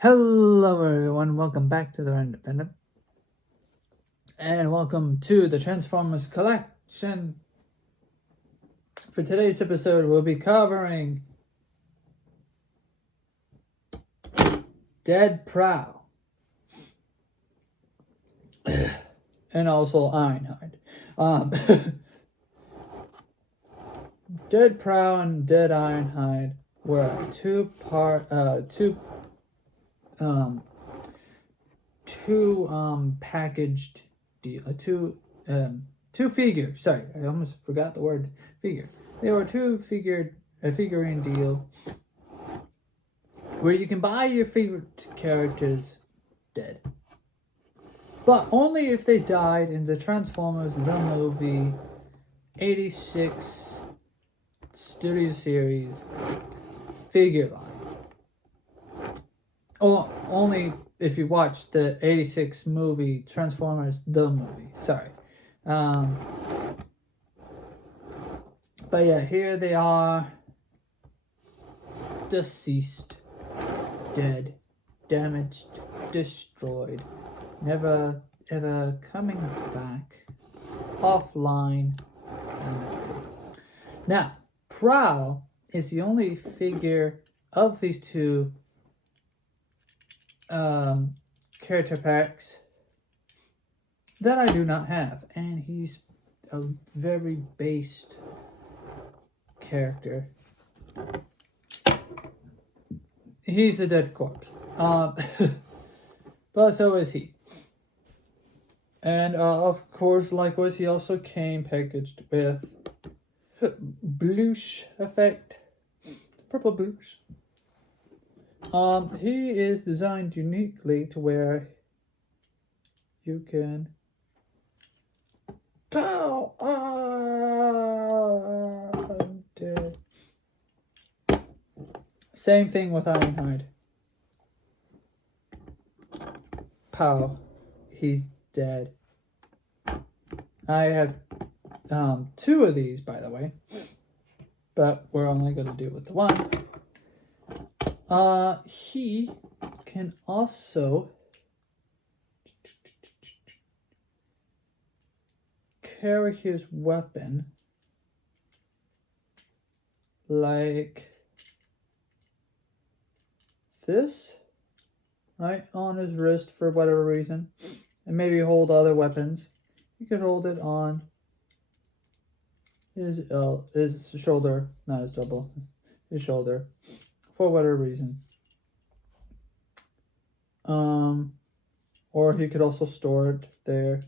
Hello everyone, welcome back to the Independent. And welcome to the Transformers Collection. For today's episode, we'll be covering Dead Prowl. And also Ironhide. Dead Prowl and Dead Ironhide were a two packaged deal, two figure. Sorry, I almost forgot the word figure. They were a figurine deal where you can buy your favorite characters dead, but only if they died in the Transformers the movie 86 Studio Series figure line, or only if you watch the 86 movie Transformers the movie. Sorry. But yeah, here they are. Deceased, dead, damaged, destroyed, never ever coming back, offline. Now, Prowl is the only figure of these two character packs that I do not have, and he's a very based character. He's a dead corpse, but so is he. And of course, likewise, he also came packaged with blush effect, purple blush. He is designed uniquely to where you can pow. I'm dead. Same thing with Ironhide. Pow. He's dead. I have two of these, by the way, but we're only going to do it with the one. He can also carry his weapon like this, right on his wrist for whatever reason, and maybe hold other weapons. He could hold it on his shoulder, not his double, his shoulder, for whatever reason. Or he could also store it there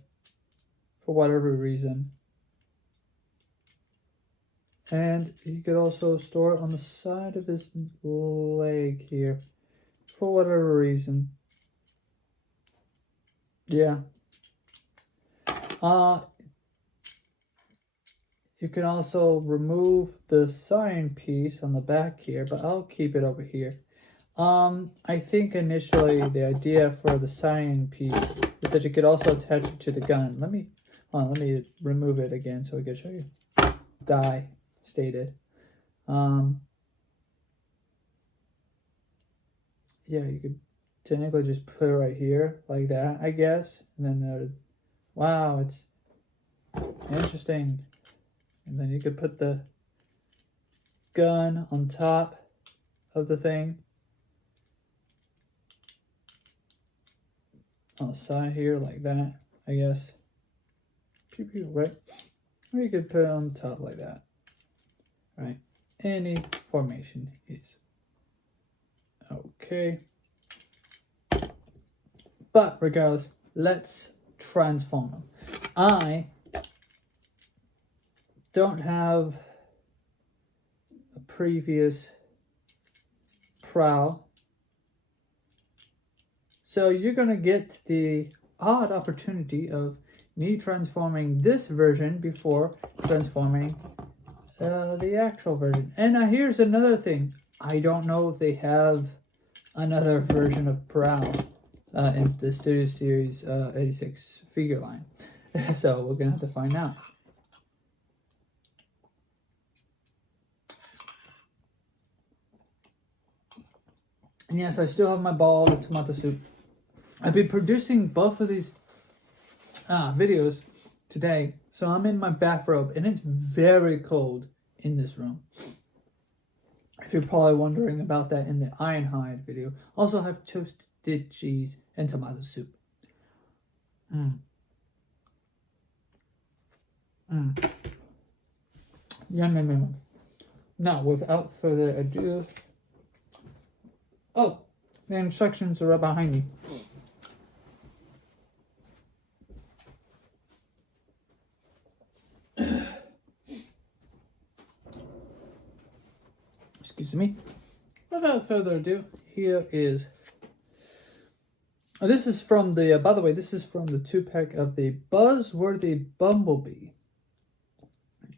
for whatever reason. And he could also store it on the side of his leg here for whatever reason. Yeah. You can also remove the sign piece on the back here, but I'll keep it over here. I think initially the idea for the sign piece is that you could also attach it to the gun. Let me remove it again so I can show you. Die stated. Yeah, you could technically just put it right here like that, I guess. And then wow, it's interesting. And then you could put the gun on top of the thing. On the side here like that, I guess. Pew pew, right? Or you could put it on top like that. Right? Any formation is okay. But regardless, let's transform them. I don't have a previous Prowl, so you're going to get the odd opportunity of me transforming this version before transforming the actual version. And here's another thing. I don't know if they have another version of Prowl in the Studio Series 86 figure line. So we're going to have to find out. And yes, I still have my bowl of tomato soup. I've been producing both of these videos today. So I'm in my bathrobe and it's very cold in this room. If you're probably wondering about that in the Ironhide video. Also have toasted cheese and tomato soup. Yum, yum, yum. Now, without further ado... Oh, the instructions are right behind me. Excuse me. Without further ado, here is... this is from the... by the way, this is from the 2-pack of the Buzzworthy Bumblebee.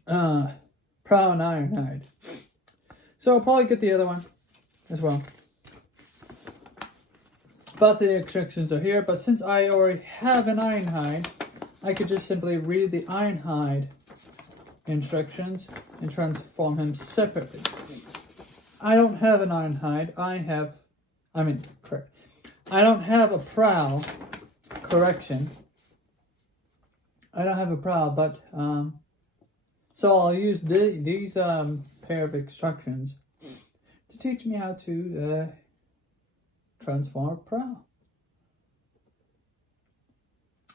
Prowl and Ironhide. So I'll probably get the other one as well. Both the instructions are here, but since I already have an Ironhide, I could just simply read the Ironhide instructions and transform him separately. I don't have an Ironhide. I don't have a Prowl. Correction. I don't have a Prowl, but so I'll use these pair of instructions to teach me how to transform Prowl.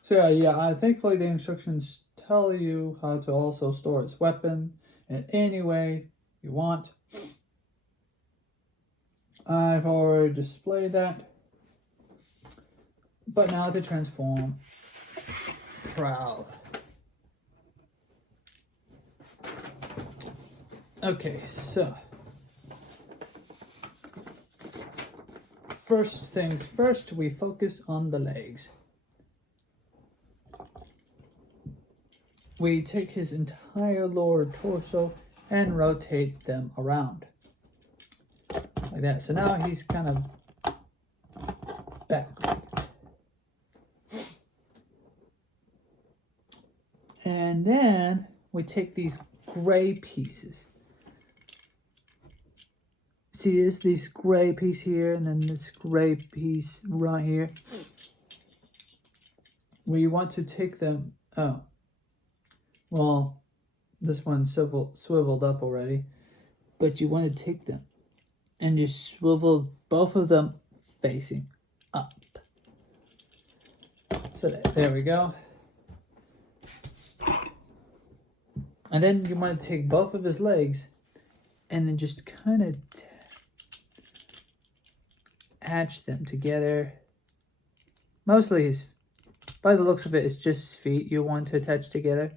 So yeah, thankfully the instructions tell you how to also store its weapon in any way you want. I've already displayed that. But now to transform Prowl. Okay, so first things first, we focus on the legs. We take his entire lower torso and rotate them around. Like that. So now he's kind of back. And then we take these gray pieces. See this gray piece here, and then this gray piece right here. We want to take them, well, this one's swiveled up already, but you want to take them and just swivel both of them facing up. So there we go. And then you want to take both of his legs and then just kind of attach them together. Mostly by the looks of it, it's just his feet you want to attach together.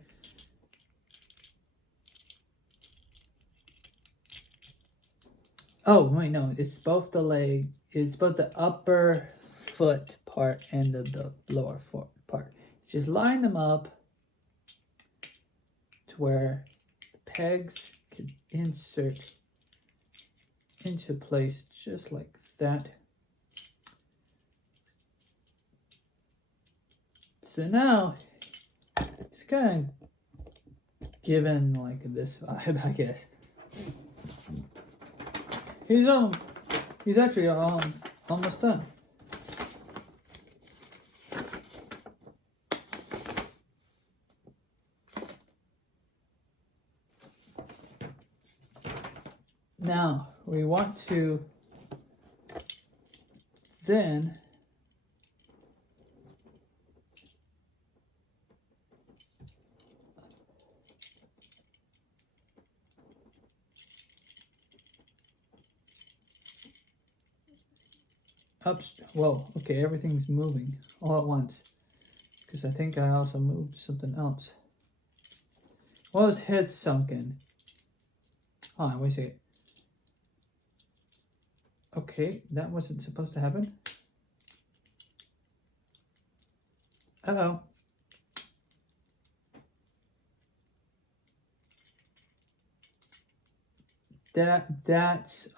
Oh, wait, no, it's both the leg, it's both the upper foot part and the lower foot part. Just line them up to where the pegs can insert into place just like that. So now it's kind of given like this vibe, I guess. He's actually almost done. Now we want to then whoa, okay, everything's moving all at once. Because I think I also moved something else. Well, his head's sunken. Hold on, wait a second. Okay, that wasn't supposed to happen. Uh-oh. That's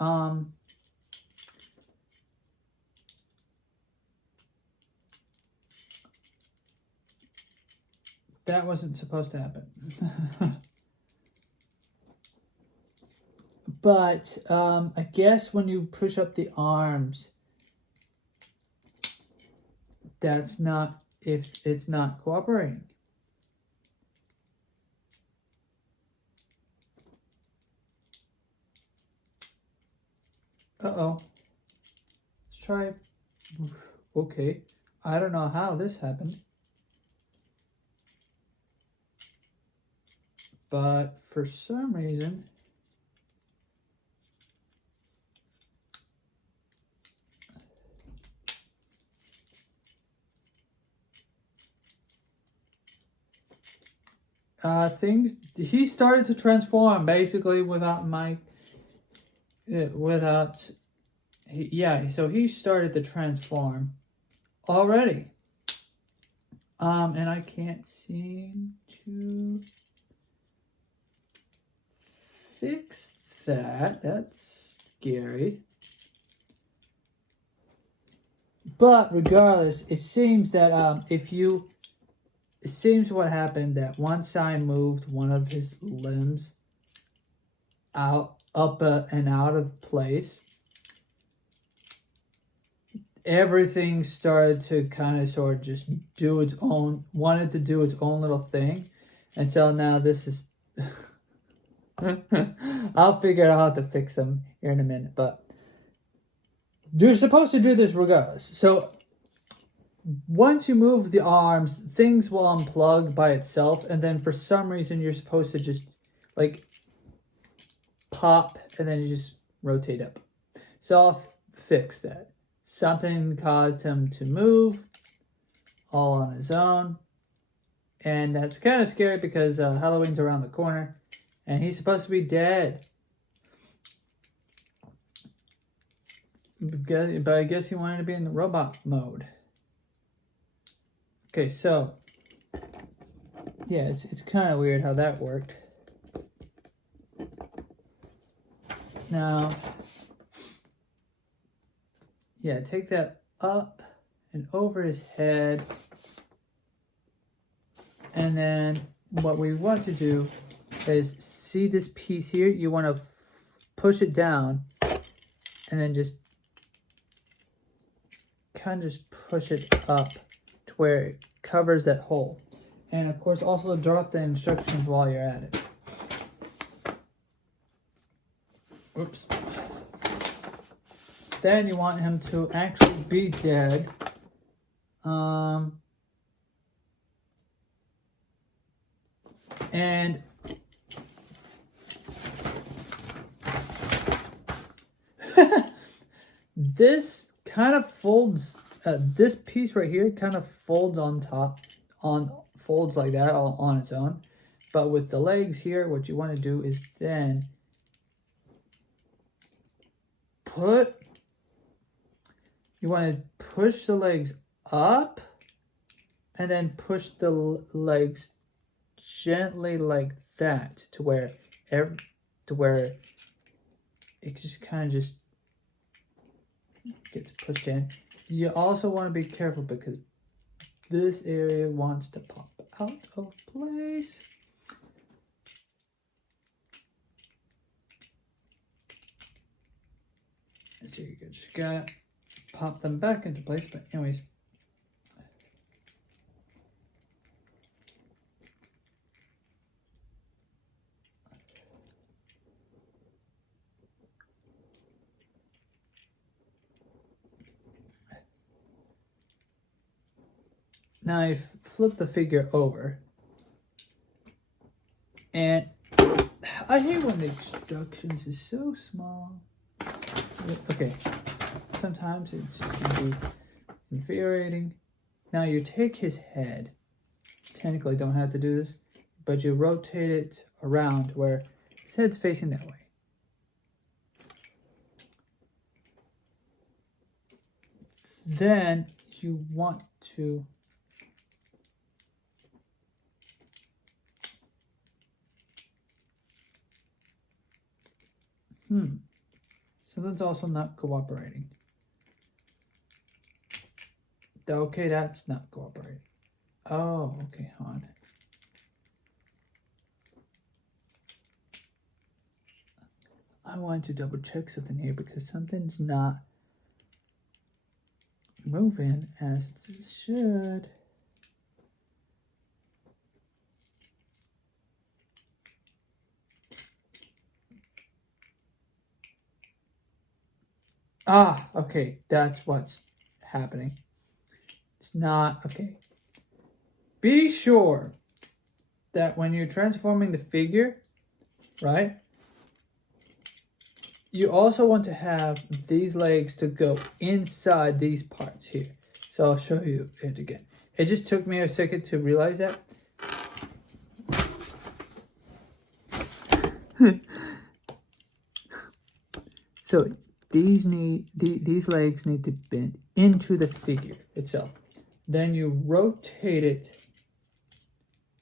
that wasn't supposed to happen. But I guess when you push up the arms, that's not, if it's not cooperating. Uh-oh. Let's try. Okay. I don't know how this happened. But for some reason, he started to transform basically without my, so he started to transform already. And I can't seem to fix that. That's scary. But regardless, it seems that it seems what happened that once I moved one of his limbs up and out of place, everything started to kind of sort of just wanted to do its own little thing. And so now this is, I'll figure out how to fix them here in a minute, but you're supposed to do this regardless. So once you move the arms, things will unplug by itself, and then for some reason you're supposed to just like pop and then you just rotate up. So I'll fix that. Something caused him to move all on his own. And that's kind of scary because Halloween's around the corner. And he's supposed to be dead. But I guess he wanted to be in the robot mode. Okay, so. Yeah, it's kind of weird how that worked. Now. Yeah, take that up and over his head. And then what we want to do is see this piece here. You want to push it down and then just kind of just push it up to where it covers that hole. And of course, also drop the instructions while you're at it. Oops. Then you want him to actually be dead. And this kind of folds, this piece right here kind of folds on top, folds like that all on its own. But with the legs here, what you want to do is then you want to push the legs up and then push the legs gently like that to where it just kind of just gets pushed in. You also want to be careful because this area wants to pop out of place. So you just gotta pop them back into place, but anyways. Now I flip the figure over. And I hate when the instructions is so small. Okay, sometimes it can be infuriating. Now you take his head. Technically don't have to do this, but you rotate it around where his head's facing that way. Then you want to something's also not cooperating. Okay, that's not cooperating. Oh, okay, hon. I want to double check something here because something's not moving as it should. Ah, okay, that's what's happening. It's not, okay. Be sure that when you're transforming the figure, right, you also want to have these legs to go inside these parts here. So I'll show you it again. It just took me a second to realize that. So these legs need to bend into the figure itself. Then you rotate it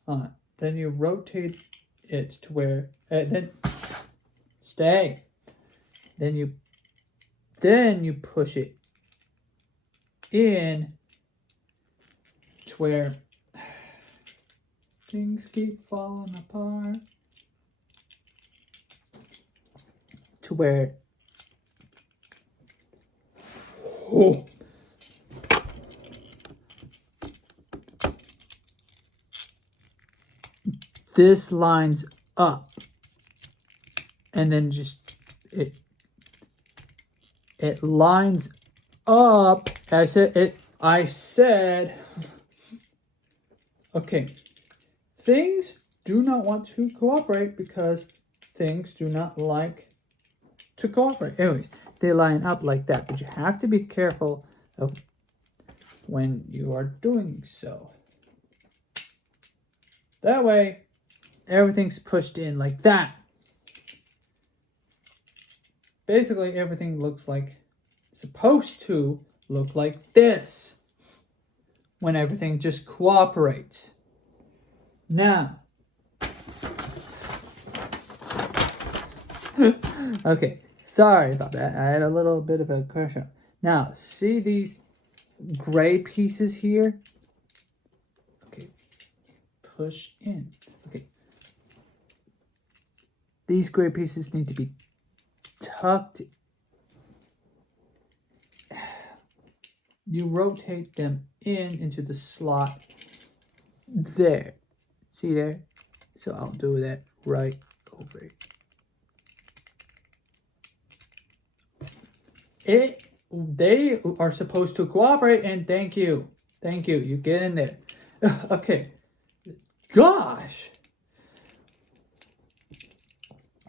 on. Then you rotate it to where then stay. Then you push it in to where things keep falling apart. To where this lines up, and then just it lines up. I said okay, things do not want to cooperate because things do not like to cooperate. Anyways, they line up like that, but you have to be careful of when you are doing so. That way, everything's pushed in like that. Basically, everything looks like, supposed to look like this when everything just cooperates. Now, okay, sorry about that. I had a little bit of a crash out. Now, see these gray pieces here? Okay, push in. Okay, these gray pieces need to be tucked. You rotate them into the slot there. See there? So I'll do that right over it. They are supposed to cooperate, and thank you. Thank you. You get in there. Okay. Gosh.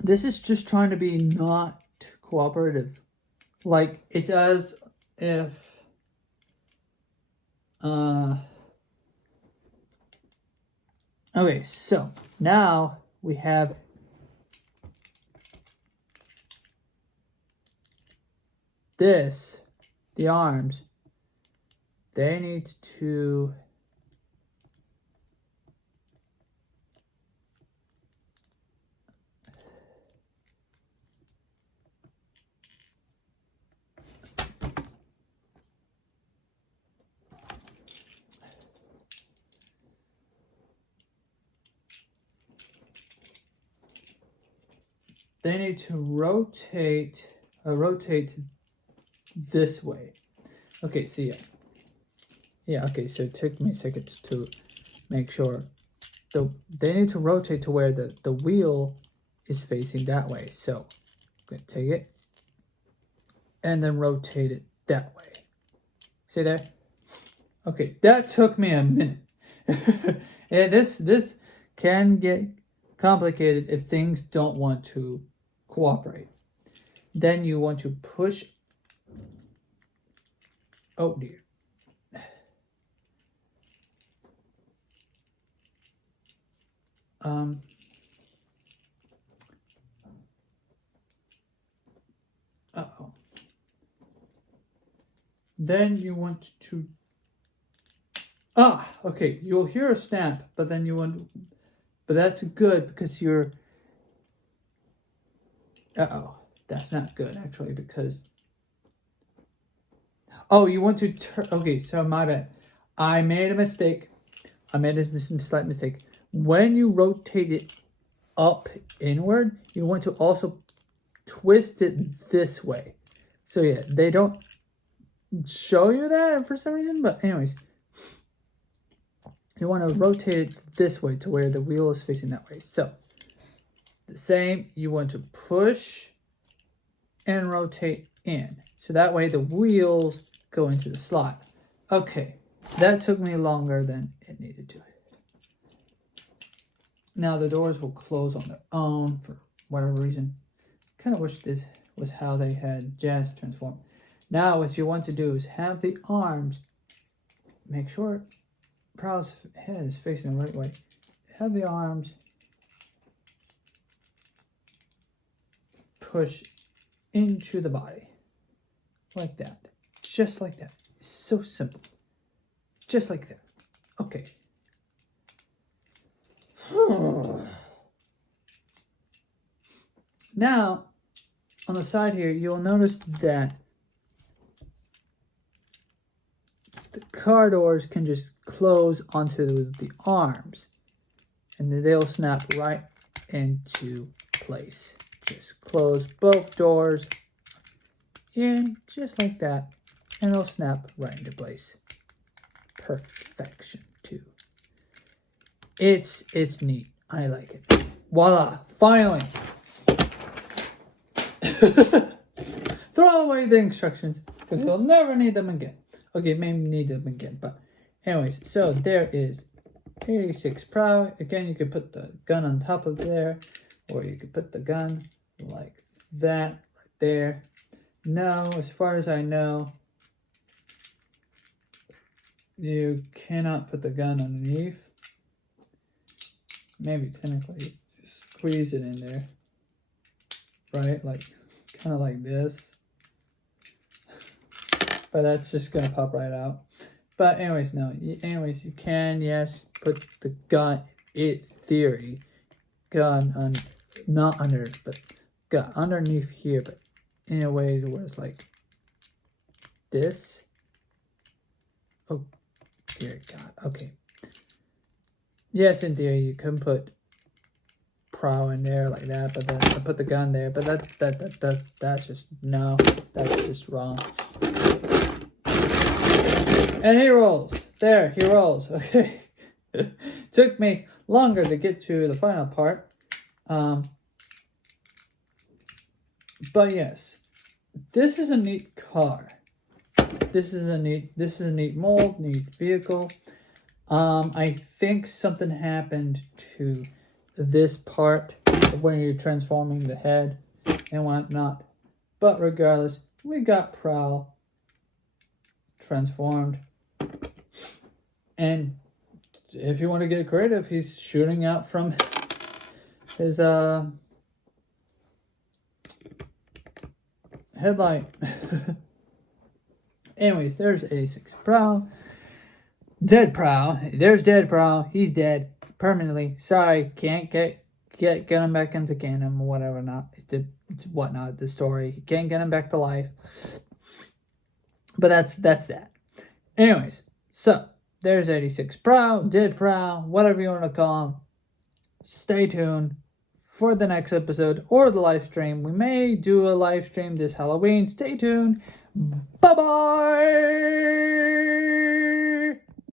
This is just trying to be not cooperative. Like, it's as if okay, so now we have this, the arms, they need to rotate this way. Okay, so yeah, okay, so it took me a second to make sure. They need to rotate to where the wheel is facing that way. So I'm gonna take it and then rotate it that way. See there? Okay, that took me a minute. And this can get complicated if things don't want to cooperate. Then you want to push. Oh dear. Uh-oh. Then you want to, okay, you'll hear a snap, but then you want, but that's good because you're, that's not good actually because, you want to turn, okay, so my bad. I made a mistake. I made a slight mistake. When you rotate it up inward, you want to also twist it this way. So yeah, they don't show you that for some reason, but anyways, you want to rotate it this way to where the wheel is facing that way. So the same, you want to push and rotate in, so that way the wheels go into the slot. Okay, that took me longer than it needed to. Now the doors will close on their own for whatever reason. Kind of wish this was how they had Jazz transform. Now what you want to do is have the arms, make sure Prowl's head is facing the right way. Have the arms push into the body. Like that. Just like that. It's so simple. Just like that. Okay. Now, on the side here, you'll notice that the car doors can just close onto the arms, and then they'll snap right into place. Just close both doors in just like that, and they'll snap right into place. Perfection too. It's neat. I like it. Voila! Finally. Throw away the instructions because you'll never need them again. Okay, maybe need them again, but anyways, so there is 86 Prowl. Again, you could put the gun on top of there, or you could put the gun like that right there. No, as far as I know, you cannot put the gun underneath. Maybe technically squeeze it in there, right? Like kind of like this, but that's just gonna pop right out. But anyways, no. Anyways, you can, yes, put the gun. Theory, gun on, not under, but gun underneath here, but in a way where it's like this. Oh, dear God. Okay. Yes, in theory, you can put Prowl in there like that, but then I put the gun there, but that's just, no, that's just wrong. And he rolls. There, he rolls. Okay. Took me longer to get to the final part. But yes, this is a neat car. This is a neat mold, neat vehicle. I think something happened to this part when you're transforming the head and whatnot. But regardless, we got Prowl transformed. And if you want to get creative, he's shooting out from his headlight. Anyways, there's 86 Prowl. Dead Prowl. There's dead Prowl. He's dead permanently. Sorry, can't get him back into canon or whatever. Not it's whatnot. The story. You can't get him back to life. But that's that. Anyways, so there's 86 Prowl, dead Prowl, whatever you want to call him. Stay tuned for the next episode or the live stream. We may do a live stream this Halloween. Stay tuned. Bye bye.